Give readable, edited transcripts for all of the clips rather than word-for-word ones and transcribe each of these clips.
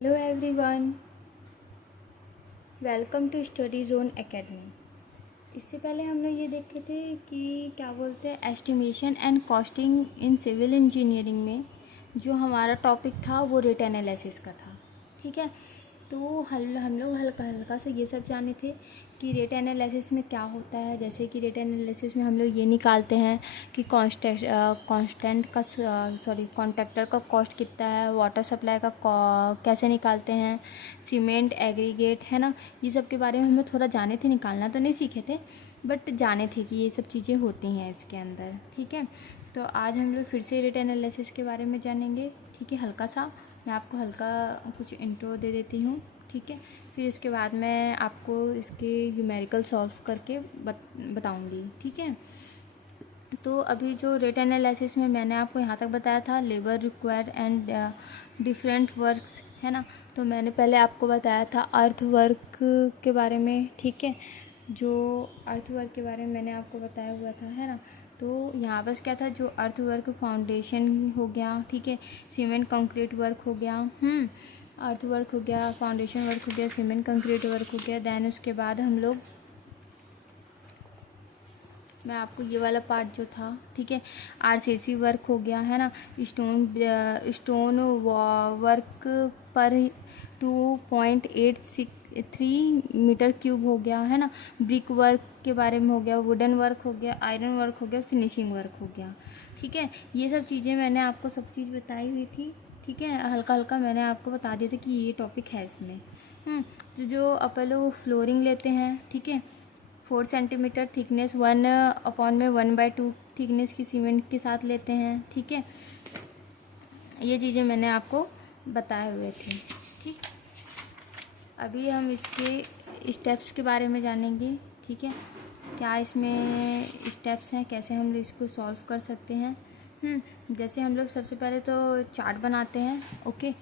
Hello everyone, welcome to study zone academy. इससे पहले हम लोग ये देखे थे कि क्या बोलते हैं estimation and costing in civil engineering में जो हमारा टॉपिक था वो रेट एनालिसिस का था। ठीक है, तो हम लोग हल्का हल्का से ये सब जाने थे कि रेट एनालिसिस में क्या होता है। जैसे कि रेट एनालिसिस में हम लोग ये निकालते हैं कि कॉन्ट्रैक्टर का कॉस्ट कितना है, वाटर सप्लाई का कैसे निकालते हैं, सीमेंट एग्रीगेट है ना, ये सब के बारे में हम लोग थोड़ा जाने थे। निकालना तो नहीं सीखे थे बट जाने थे कि ये सब चीज़ें होती हैं इसके अंदर। ठीक है, तो आज हम लोग फिर से रेट एनालिसिस के बारे में जानेंगे। ठीक है, हल्का सा मैं आपको हल्का कुछ इंट्रो दे देती हूँ। ठीक है, फिर इसके बाद मैं आपको इसके न्यूमेरिकल सॉल्व करके बताऊँगी। ठीक है, तो अभी जो रेट एनालिसिस में मैंने आपको यहाँ तक बताया था labour required and different works है ना, तो मैंने पहले आपको बताया था अर्थ वर्क के बारे में। ठीक है, जो अर्थ वर्क के बारे में मैंने आपको बताया हुआ था है ना, तो यहाँ बस क्या था, जो अर्थ वर्क फाउंडेशन हो गया, ठीक है, सीमेंट कंक्रीट वर्क हो गया, अर्थ वर्क हो गया, फाउंडेशन वर्क हो गया, सीमेंट कंक्रीट वर्क हो गया। दैन उसके बाद हम लोग, मैं आपको ये वाला पार्ट जो था, ठीक है, आरसीसी वर्क हो गया है ना, स्टोन वर्क पर 2.83 मीटर क्यूब हो गया है ना, ब्रिक वर्क के बारे में हो गया, वुडन वर्क हो गया, आयरन वर्क हो गया, फिनिशिंग वर्क हो गया। ठीक है, ये सब चीज़ें मैंने आपको सब चीज़ बताई हुई थी। ठीक है, हल्का हल्का मैंने आपको बता दिया था कि ये टॉपिक है इसमें। तो जो अपन लोग फ्लोरिंग लेते हैं, ठीक है, 4 सेंटीमीटर थिकनेस 1/1/2 थिकनेस की सीमेंट के साथ लेते हैं। ठीक है, ये चीज़ें मैंने आपको बताए हुए थे। ठीक, अभी हम इसके स्टेप्स के बारे में जानेंगे। ठीक है, क्या इसमें स्टेप्स हैं, कैसे हम लोग इसको सॉल्व कर सकते हैं। जैसे हम लोग सबसे पहले तो चार्ट बनाते हैं। ओके,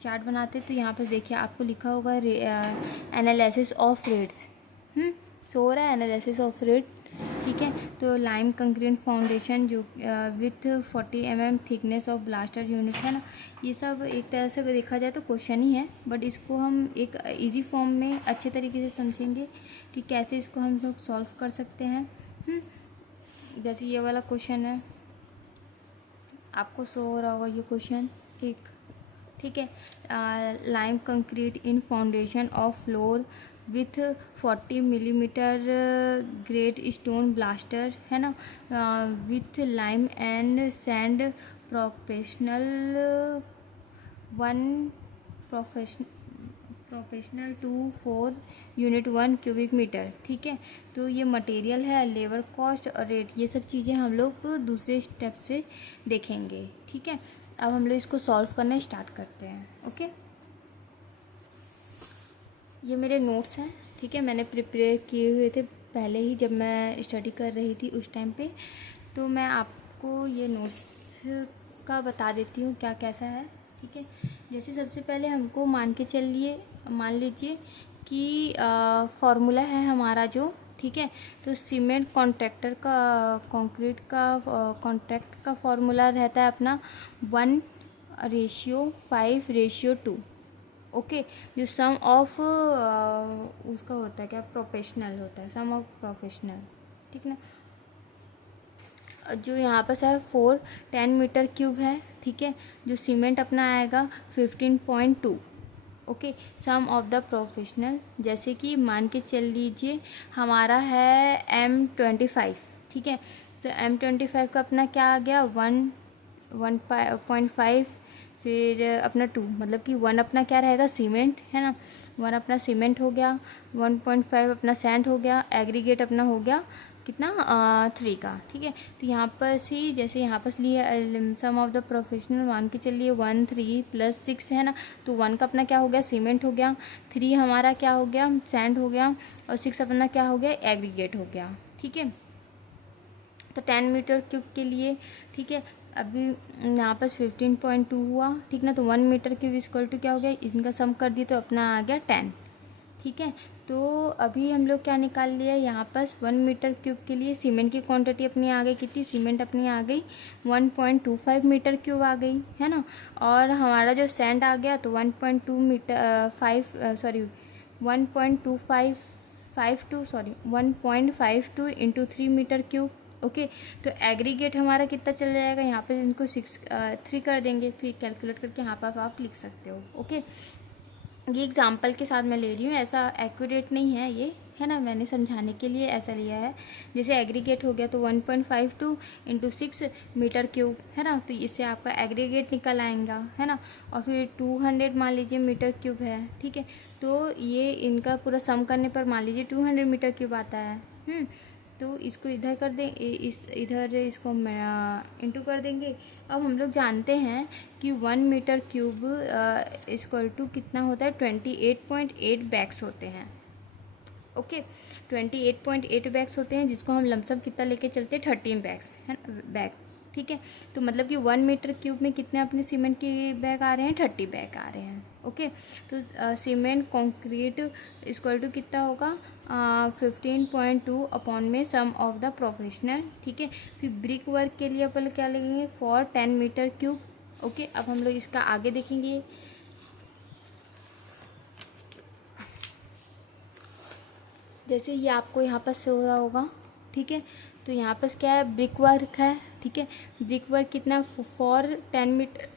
चार्ट बनाते तो यहाँ पर देखिए आपको लिखा होगा एनालिसिस ऑफ रेट्स। सो हो रहा है एनालिसिस ऑफ रेट। ठीक है, तो लाइम कंक्रीट फाउंडेशन जो with 40 mm thickness of blaster unit है ना, ये सब एक तरह से देखा जाए तो क्वेश्चन ही है, बट इसको हम एक इजी फॉर्म में अच्छे तरीके से समझेंगे कि कैसे इसको हम लोग सॉल्व कर सकते हैं। जैसे ये वाला क्वेश्चन है, आपको शो हो रहा होगा ये क्वेश्चन एक। ठीक है, lime concrete in foundation of floor with 40 millimetre great stone ballast है ना, with lime and sand proportional 1 unit 1 cubic metre. ठीक है, तो ये मटेरियल है, लेबर कॉस्ट और रेट, ये सब चीज़ें हम लोग दूसरे स्टेप से देखेंगे। ठीक है, अब हम लोग इसको सॉल्व करना स्टार्ट करते हैं। ओके, ये मेरे नोट्स हैं। ठीक है, मैंने प्रिपेयर किए हुए थे पहले ही जब मैं स्टडी कर रही थी उस टाइम पे, तो मैं आपको ये नोट्स का बता देती हूँ क्या कैसा है। ठीक है, जैसे सबसे पहले हमको मान लीजिए कि फार्मूला है हमारा जो, ठीक है, तो सीमेंट कॉन्ट्रैक्टर का कंक्रीट का कॉन्ट्रैक्ट का फार्मूला रहता है अपना 1:5:2। ओके, जो सम ऑफ उसका होता है क्या, प्रोफेशनल होता है, सम ऑफ प्रोफेशनल। ठीक ना, जो यहाँ पर है 10 मीटर क्यूब है। ठीक है, जो सीमेंट अपना आएगा 15.2। Okay, sum of the proportional, जैसे कि मान के चल लीजिए हमारा है M25। ठीक है, तो M25 का अपना क्या आ गया 1.5, फिर अपना 2, मतलब कि 1 अपना क्या रहेगा सीमेंट है ना, 1 अपना सीमेंट हो गया, 1.5 अपना सैंड हो गया, एग्रीगेट अपना हो गया कितना 3 का। ठीक है, तो यहाँ पर सी जैसे यहाँ पर लिए सम ऑफ द प्रोफेशनल मान के चलिए 1 3 + 6 है ना, तो 1 का अपना क्या हो गया सीमेंट हो गया, 3 हमारा क्या हो गया सैंड हो गया, और 6 अपना क्या हो गया एग्रीगेट हो गया। ठीक है, तो 10 मीटर क्यूब के लिए, ठीक है, अभी यहाँ पर 15.2 हुआ। ठीक ना, तो 1 मीटर क्यूब इक्वल टू क्या हो गया, इनका सम कर दिए तो अपना आ गया 10। ठीक है, तो अभी हम लोग क्या निकाल लिया यहाँ पर 1 मीटर क्यूब के लिए सीमेंट की क्वांटिटी अपनी आ गई, कितनी सीमेंट अपनी आ गई 1.25 मीटर क्यूब आ गई, है ना। और हमारा जो सैंड आ गया तो 1.2 metre 1.52 into 3 metre cube. Okay, तो एग्रीगेट हमारा कितना चल जाएगा, यहाँ पे इनको 3 कर देंगे, फिर कैलकुलेट करके यहाँ पर आप लिख सकते हो। ओके, ये एग्जांपल के साथ मैं ले रही हूँ, ऐसा एक्यूरेट नहीं है ये, है ना, मैंने समझाने के लिए ऐसा लिया है। जैसे एग्रीगेट हो गया तो 1.52 इंटू 6 मीटर क्यूब, है ना, तो इससे आपका एग्रीगेट निकल आएगा, है ना। और फिर 200 मान लीजिए मीटर क्यूब है, ठीक है, तो ये इनका पूरा सम करने पर मान लीजिए 200 मीटर क्यूब आता है। तो इसको इधर कर दें, इधर इसको इंटू कर देंगे। अब हम लोग जानते हैं कि 1 मीटर क्यूब इक्वल टू कितना होता है, 28.8 बैग्स होते हैं। ओके, 28.8 बैग्स होते हैं, जिसको हम लमसम कितना लेके चलते हैं 13 बैग्स, है ना, बैग, ठीक है। तो मतलब कि 1 मीटर क्यूब में कितने अपने सीमेंट के बैग आ रहे हैं, 30 बैग आ रहे हैं। ओके, तो सीमेंट कंक्रीट इक्वल टू कितना होगा 15.2 अपॉन में सम ऑफ द प्रोफेशनल, ठीक है। फिर ब्रिक वर्क के लिए अपन क्या लेंगे फॉर 10 मीटर क्यूब। ओके, अब हम लोग इसका आगे देखेंगे। जैसे ये आपको यहाँ पर शो हो रहा होगा, ठीक है, तो यहाँ पर क्या है, ब्रिक वर्क है, ठीक है। ब्रिक वर्क कितना फॉर 10 मीटर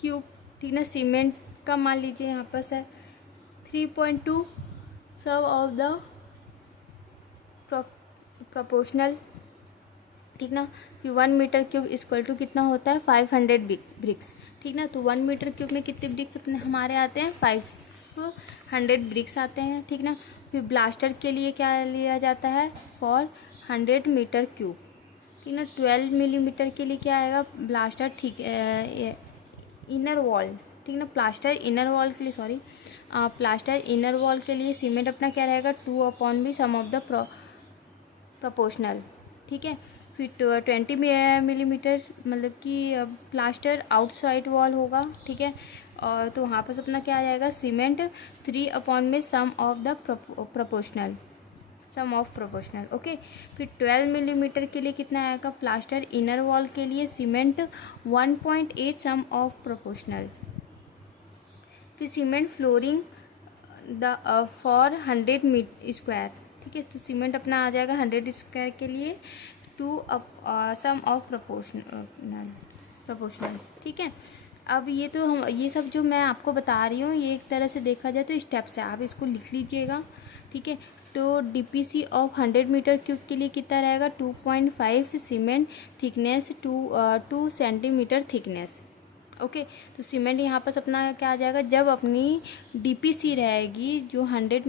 क्यूब, ठीक ना। सीमेंट का मान लीजिए यहाँ पर है 3.2 सम ऑफ द प्रोपोर्शनल, ठीक ना। फिर 1 मीटर क्यूब इक्वल टू कितना होता है 500 ब्रिक्स, ठीक ना। तो 1 मीटर क्यूब में कितने ब्रिक्स अपने हमारे आते हैं 500 ब्रिक्स आते हैं, ठीक ना। फिर ब्लास्टर के लिए क्या लिया जाता है फॉर 100 मीटर क्यूब, ठीक ना। 12 मिलीमीटर के लिए क्या आएगा ब्लास्टर, ठीक इनर वॉल, ठीक ना। प्लास्टर इनर वॉल के लिए प्लास्टर इनर वॉल के लिए सीमेंट अपना क्या रहेगा 2 अपॉन भी सम ऑफ द प्रोपोर्शनल, ठीक है। फिर 20 मिलीमीटर मतलब कि प्लास्टर आउटसाइड वॉल होगा, ठीक है। और तो वहाँ पर अपना क्या आ जाएगा सीमेंट 3 अपॉन में sum of the proportional, sum of proportional. Okay, फिर 12 मिलीमीटर के लिए कितना आएगा प्लास्टर इनर वॉल के लिए सीमेंट 1.8 सम ऑफ प्रोपोर्शनल। फिर cement flooring the for 100 square, ठीक है, तो सीमेंट अपना आ जाएगा 100 स्क्वायर के लिए 2 सम ऑफ प्रोपोर्शनल, ठीक है। अब ये तो हम ये सब जो मैं आपको बता रही हूँ ये एक तरह से देखा जाए तो स्टेप्स है, आप इसको लिख लीजिएगा, ठीक है। तो डीपीसी ऑफ 100 मीटर क्यूब के लिए कितना रहेगा 2.5 cement thickness 2 centimetre thickness. Okay, तो सीमेंट यहाँ पर अपना क्या आ जाएगा जब अपनी डीपीसी रहेगी जो 100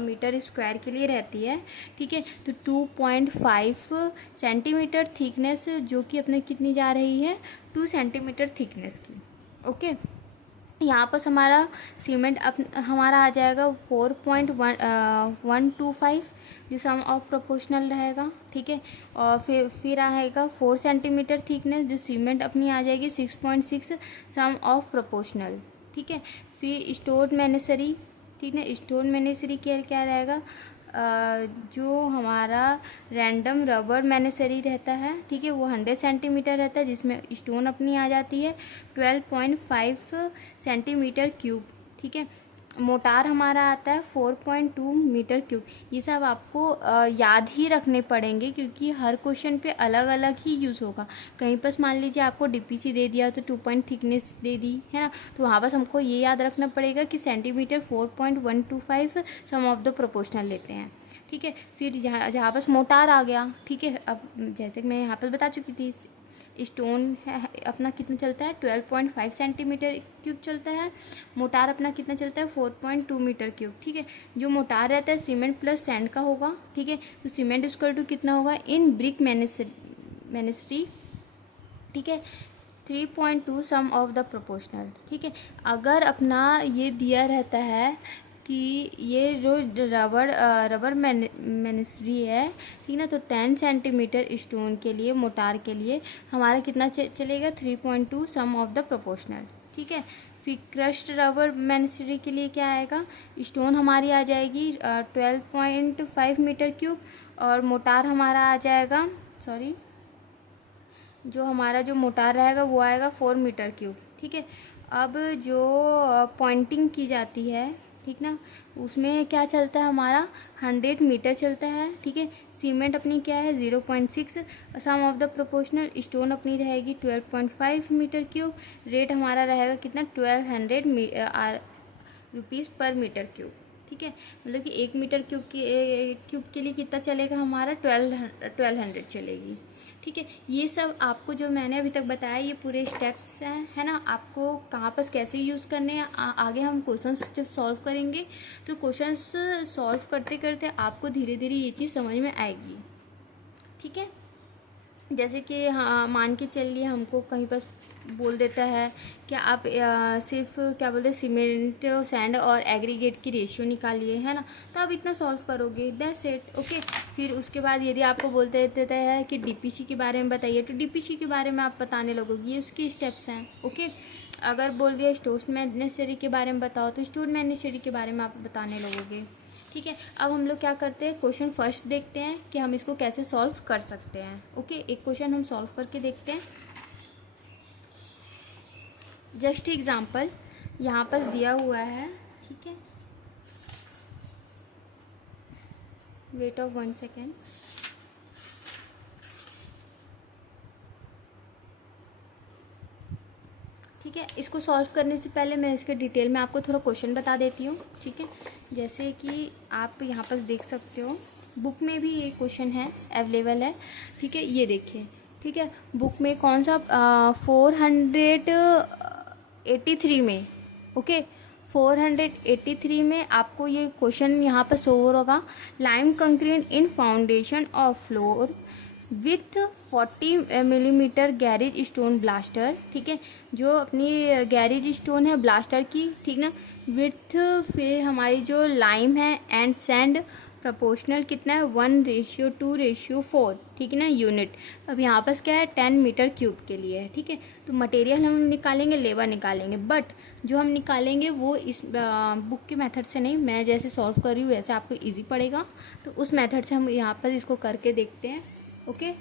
मीटर स्क्वायर के लिए रहती है, ठीक है, तो 2.5 सेंटीमीटर थिकनेस जो कि अपने कितनी जा रही है 2 सेंटीमीटर थिकनेस की। ओके, यहाँ पर हमारा सीमेंट हमारा आ जाएगा 4.125 जो सम ऑफ प्रोपोर्शनल रहेगा, ठीक है। और फिर आएगा 4 सेंटीमीटर थिकनेस जो सीमेंट अपनी आ जाएगी 6.6 सम ऑफ प्रोपोर्शनल, ठीक है। फिर स्टोर मैनेसरी, ठीक है, स्टोर मैनेसरी क्या रहेगा जो हमारा रैंडम रबर मैनेसरी रहता है, ठीक है, वो 100 सेंटीमीटर रहता है जिसमें स्टोन अपनी आ जाती है 12.5 सेंटीमीटर क्यूब, ठीक है। मोटार हमारा आता है 4.2 मीटर क्यूब। ये सब आपको याद ही रखने पड़ेंगे क्योंकि हर क्वेश्चन पे अलग अलग ही यूज़ होगा। कहीं पर मान लीजिए आपको डीपीसी दे दिया तो 2 पॉइंट थिकनेस दे दी, है ना, तो वहाँ पर हमको ये याद रखना पड़ेगा कि centimetre 4.125 sum of the proportional लेते हैं, ठीक है। फिर जहाँ बस मोटार आ गया, ठीक है। अब जैसे कि मैं यहाँ पर बता चुकी थी स्टोन है अपना कितना चलता है 12.5 सेंटीमीटर क्यूब चलता है, मोटार अपना कितना चलता है 4.2 मीटर क्यूब, ठीक है। जो मोटार रहता है सीमेंट प्लस सैंड का होगा, ठीक है, तो सीमेंट इक्वल टू कितना होगा इन ब्रिक मैनेस्ट्री, ठीक है, 3.2 सम ऑफ द प्रोपोर्शनल, ठीक है। अगर अपना ये दिया रहता है कि ये जो रबर मैनेस्ट्री है, ठीक ना, तो 10 सेंटीमीटर स्टोन के लिए मोटार के लिए हमारा कितना चलेगा 3.2 सम ऑफ द प्रोपोर्शनल, ठीक है। फिर क्रश्ड रबर मैनेजरी के लिए क्या आएगा, स्टोन हमारी आ जाएगी 12.5 मीटर क्यूब, और मोटार हमारा आ जाएगा, सॉरी, जो हमारा जो मोटार रहेगा वो आएगा 4 मीटर क्यूब। ठीक है, अब जो पॉइंटिंग की जाती है, ठीक ना, उसमें क्या चलता है हमारा 100 मीटर चलता है। ठीक है, सीमेंट अपनी क्या है 0.6, सम ऑफ द प्रोपोर्शनल स्टोन अपनी रहेगी 12.5 मीटर क्यूब, रेट हमारा रहेगा कितना 1200 रुपीज़ पर मीटर क्यूब। ठीक है, मतलब कि 1 मीटर क्यूब के लिए कितना चलेगा हमारा 1200 चलेगी। ठीक है, ये सब आपको जो मैंने अभी तक बताया ये पूरे स्टेप्स हैं, है ना, आपको कहाँ पर कैसे यूज़ करने हैं। आगे हम क्वेश्चंस जब सॉल्व करेंगे तो क्वेश्चंस सॉल्व करते करते आपको धीरे धीरे ये चीज़ समझ में आएगी। ठीक है, जैसे कि हाँ, मान के चलिए हमको कहीं पर बोल देता है कि आप सिर्फ क्या बोलते हैं सीमेंट, सैंड और एग्रीगेट की रेशियो निकालिए, है ना, तो आप इतना सॉल्व करोगे, दैट्स इट। ओके, फिर उसके बाद यदि आपको बोलते देता है कि डीपीसी के बारे में बताइए, तो डीपीसी के बारे में आप बताने लगोगे, ये उसकी स्टेप्स हैं। ओके, अगर बोल दिया स्टोर्स मैनेजरी के बारे में बताओ, तो स्टोर मैनेजरी के बारे में आप बताने लगोगे। ठीक है, अब हम लोग क्या करते हैं, क्वेश्चन फर्स्ट देखते हैं कि हम इसको कैसे सॉल्व कर सकते हैं। ओके, एक क्वेश्चन हम सॉल्व करके देखते हैं। जस्ट एग्जाम्पल यहाँ पर दिया हुआ है। ठीक है, वेट ऑफ 1 सेकेंड। ठीक है, इसको सॉल्व करने से पहले मैं इसके डिटेल में आपको थोड़ा क्वेश्चन बता देती हूँ। ठीक है, जैसे कि आप यहाँ पर देख सकते हो, बुक में भी ये क्वेश्चन है, अवेलेबल है। ठीक है, ये देखिए। ठीक है, बुक में कौन सा 483 में, ओके 483 में आपको ये क्वेश्चन यहाँ पर शो होगा, lime concrete in foundation of floor with 40 millimetre garage stone blaster. ठीक है, जो अपनी गैरेज स्टोन है ब्लास्टर की, ठीक ना, विथ, फिर हमारी जो लाइम है एंड सैंड प्रोपोर्शनल कितना है 1:2:4, ठीक है ना, यूनिट। अब यहाँ पर क्या है 10 मीटर क्यूब के लिए है। ठीक है, तो मटेरियल हम निकालेंगे, लेबर निकालेंगे, बट जो हम निकालेंगे वो इस बुक के मेथड से नहीं, मैं जैसे सॉल्व कर रही हूँ वैसे आपको इजी पड़ेगा, तो उस मेथड से हम यहाँ पर इसको करके देखते हैं। ओके।